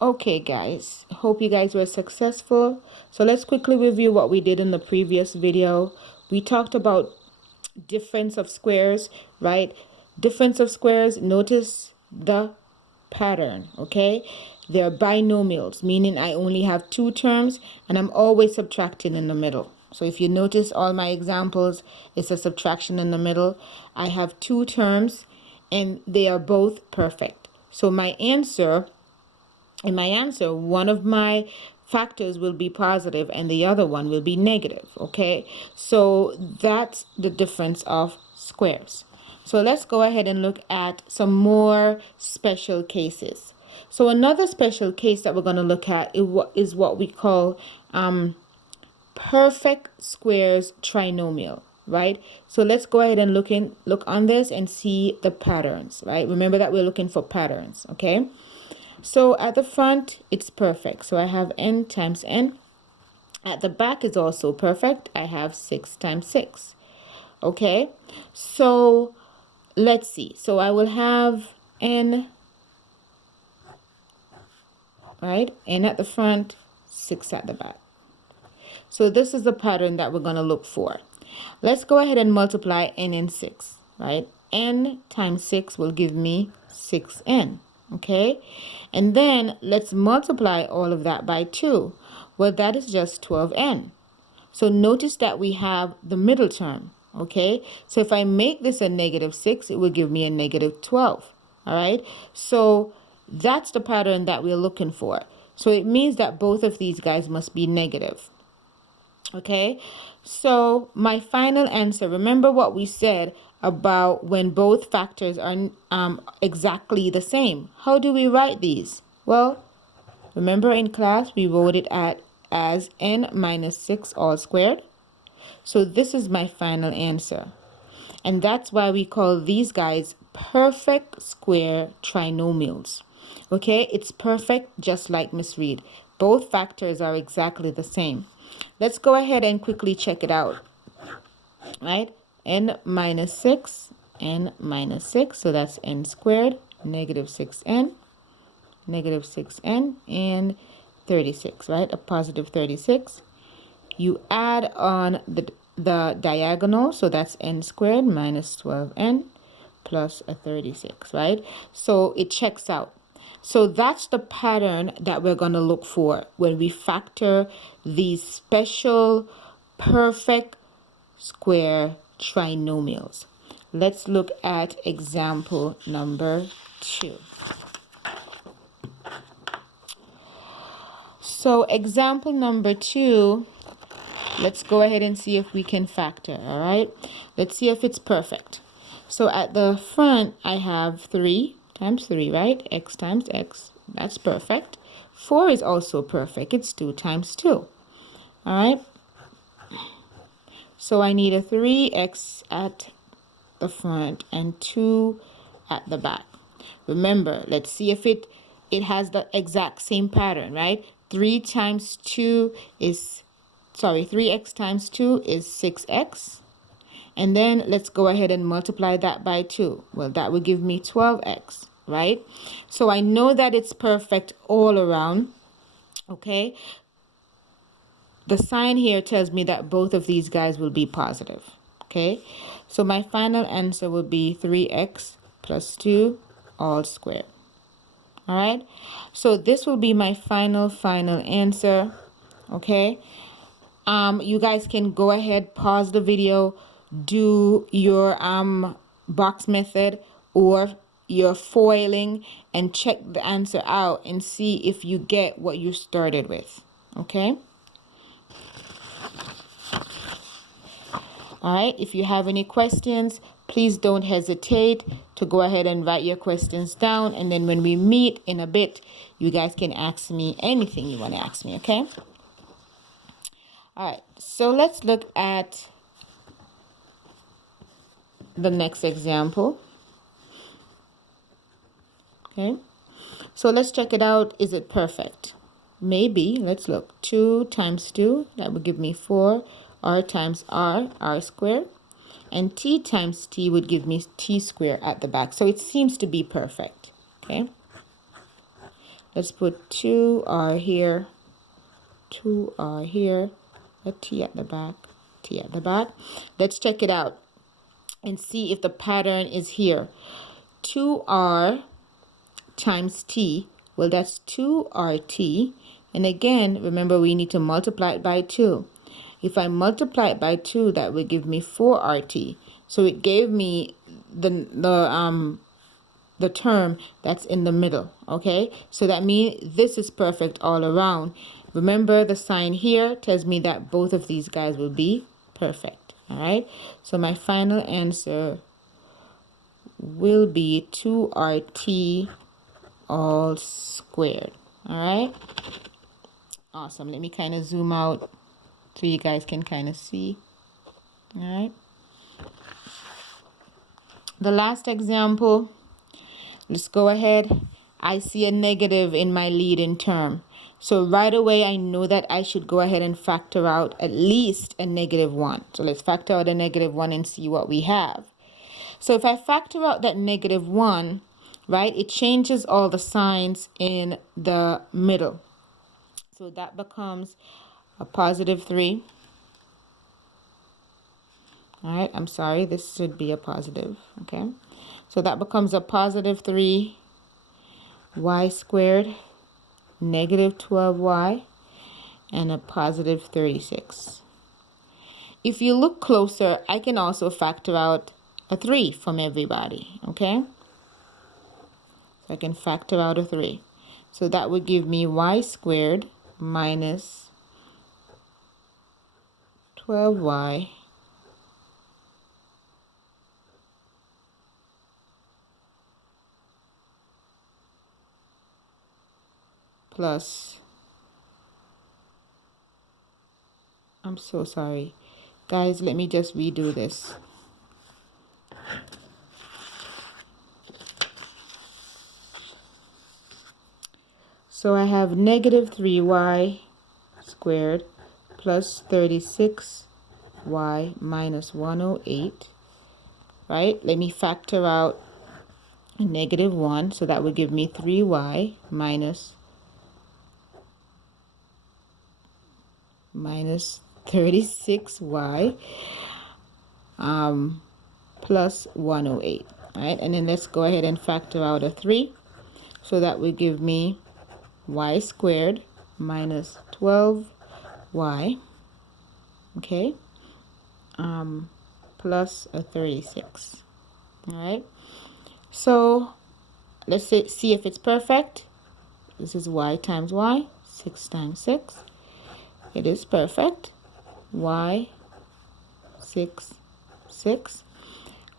Okay, guys, hope you guys were successful. So let's quickly review what we did in the previous video. We talked about difference of squares, right? Difference of squares, notice the pattern, okay? They're binomials, meaning I only have two terms and I'm always subtracting in the middle. So if you notice all my examples, it's a subtraction in the middle. I have two terms and they are both perfect. So in my answer, one of my factors will be positive and the other one will be negative, okay? So that's the difference of squares. So let's go ahead and look at some more special cases. So another special case that we're going to look at is what we call perfect squares trinomial, right? So let's go ahead and look on this and see the patterns, right? Remember that we're looking for patterns, okay? So at the front, it's perfect. So I have n times n. At the back is also perfect. I have 6 times 6. Okay, so let's see. So I will have n, right? N at the front, 6 at the back. So this is the pattern that we're going to look for. Let's go ahead and multiply n and 6, right? N times 6 will give me 6n. Okay, and then let's multiply all of that by 2. Well, that is just 12n. So notice that we have the middle term. Okay, so if I make this a negative 6, it will give me a negative 12. All right, so that's the pattern that we're looking for. So it means that both of these guys must be negative. Okay, so my final answer, remember what we said about when both factors are exactly the same. How do we write these? Well, remember in class we wrote it as n minus 6 all squared. So this is my final answer. And that's why we call these guys perfect square trinomials. Okay, it's perfect just like Miss Reed. Both factors are exactly the same. Let's go ahead and quickly check it out. Right? N minus 6, n minus 6. So that's n squared, negative 6n, and 36, right? A positive 36. You add on the diagonal, so that's n squared minus 12n plus a 36, right? So it checks out. So that's the pattern that we're going to look for when we factor these special perfect square trinomials. Let's look at example number 2. So example number 2, let's go ahead and see if we can factor, all right? Let's see if it's perfect. So at the front, I have 3 times 3, right? X times x, that's perfect. 4 is also perfect. It's 2 times 2, all right? So I need a 3x at the front and 2 at the back. Remember, let's see if it has the exact same pattern, right? 3x times 2 is 6x. And then let's go ahead and multiply that by 2. Well, that will give me 12x, right? So I know that it's perfect all around, okay? The sign here tells me that both of these guys will be positive, okay? So my final answer will be 3x plus 2 all squared. All right? So this will be my final answer, okay? You guys can go ahead, pause the video, do your box method or your foiling and check the answer out and see if you get what you started with, okay? All right, if you have any questions, please don't hesitate to go ahead and write your questions down, and then when we meet in a bit, you guys can ask me anything you want to ask me, okay? All right, so let's look at the next example. Okay, so let's check it out. Is it perfect? Maybe. Let's look. 2 times 2, that would give me 4. R times R, R squared. And T times T would give me T squared at the back. So it seems to be perfect. Okay, Let's put 2r here, 2r here, a t at the back, t at the back. Let's check it out and see if the pattern is here. 2r times t, well, that's 2rt. And again, remember, we need to multiply it by 2. If I multiply it by 2, that would give me 4rt. So it gave me the term that's in the middle, okay? So that means this is perfect all around. Remember, the sign here tells me that both of these guys will be perfect, all right? So my final answer will be 2rt all squared, all right? Awesome. Let me kind of zoom out so you guys can kind of see, all right? The last example, let's go ahead. I see a negative in my leading term. So right away, I know that I should go ahead and factor out at least a -1. So let's factor out a -1 and see what we have. So if I factor out that -1, right, it changes all the signs in the middle. So that becomes a +3. All right, I'm sorry, this should be a positive, okay? So that becomes a +3 y squared, -12y, and a +36. If you look closer, I can also factor out a 3 from everybody, okay? So I can factor out a 3. So that would give me y squared minus 12y plus, I'm so sorry. Guys, let me just redo this. So I have -3y squared plus 36y minus 108, right? Let me factor out a -1, so that would give me 3y minus 36y plus 108, right? And then let's go ahead and factor out a 3. So that would give me y squared minus 12y, okay, plus a 36, all right? So let's see if it's perfect. This is y times y, 6 times 6. It is perfect. Y, 6, 6.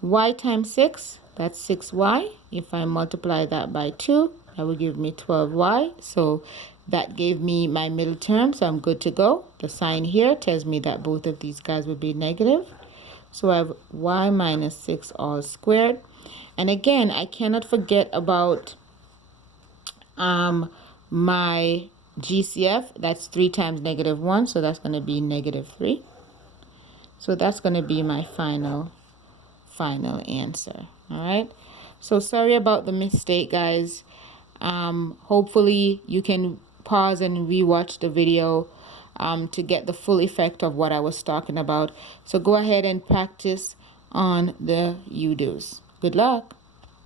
Y times 6, that's 6y. If I multiply that by 2, that will give me 12y. So that gave me my middle term, so I'm good to go. The sign here tells me that both of these guys would be negative. So I have y minus 6 all squared. And again, I cannot forget about my GCF. That's 3 times -1, so that's going to be -3. So that's going to be my final answer. All right. So sorry about the mistake, guys. Hopefully you can pause and rewatch the video to get the full effect of what I was talking about. So go ahead and practice on the you-dos. Good luck.